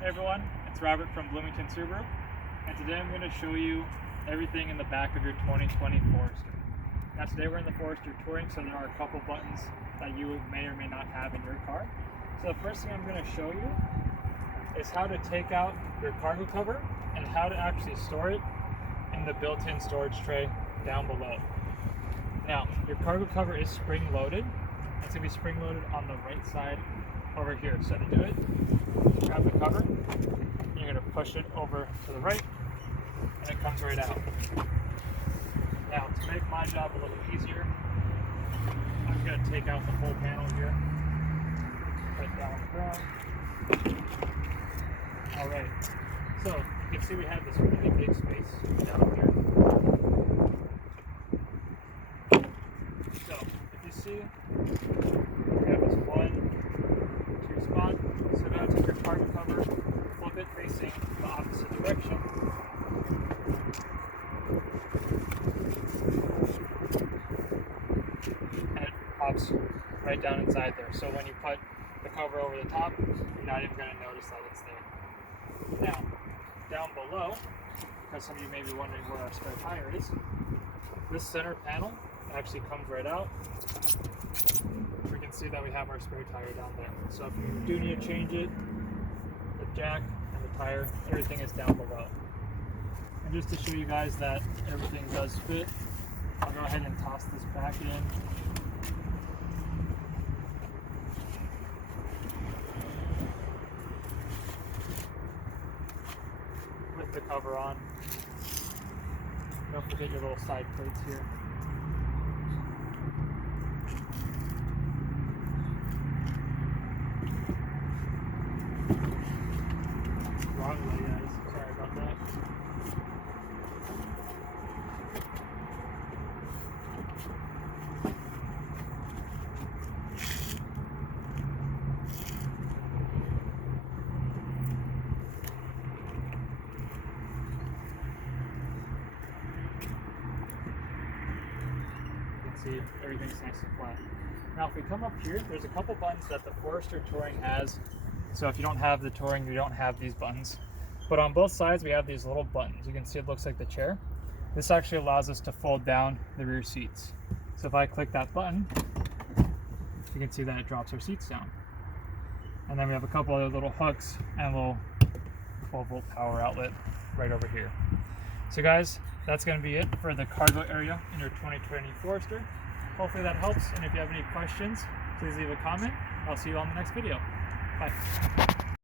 Hey everyone, it's Robert from Bloomington Subaru, and today I'm going to show you everything in the back of your 2020 Forester. Now today we're in the Forester Touring, so there are a couple buttons that you may or may not have in your car. So the first thing I'm going to show you is how to take out your cargo cover and how to actually store it in the built-in storage tray down below. Now your cargo cover is spring-loaded. It's going to be spring-loaded on the right side over here. So to do it, grab the cover, you're going to push it over to the right, and it comes right out. Now, to make my job a little easier, I'm going to take out the whole panel here, put it down on the ground. Alright, so you can see we have this really big space down here. So, if you see, we have this 1, 2 spot. So now take your cargo cover, flip it facing the opposite direction. And it pops right down inside there. So when you put the cover over the top, you're not even going to notice that it's there. Now, down below, because some of you may be wondering where our spare tire is, this center panel actually comes right out. We can see that we have our spare tire down there. So if you do need to change it, the jack and the tire, everything is down below. And just to show you guys that everything does fit, I'll go ahead and toss this back in. With the cover on. Don't forget your little side plates here. Wrong way, guys. Sorry about that. See, everything's nice and flat. Now if we come up here, there's a couple buttons that the Forester Touring has. So if you don't have the Touring, you don't have these buttons. But on both sides we have these little buttons. You can see it looks like the chair. This actually allows us to fold down the rear seats. So if I click that button, you can see that it drops our seats down. And then we have a couple other little hooks and a little 12-volt power outlet right over here. So guys, that's going to be it for the cargo area in your 2020 Forester. Hopefully that helps, and if you have any questions, please leave a comment. I'll see you on the next video. Bye.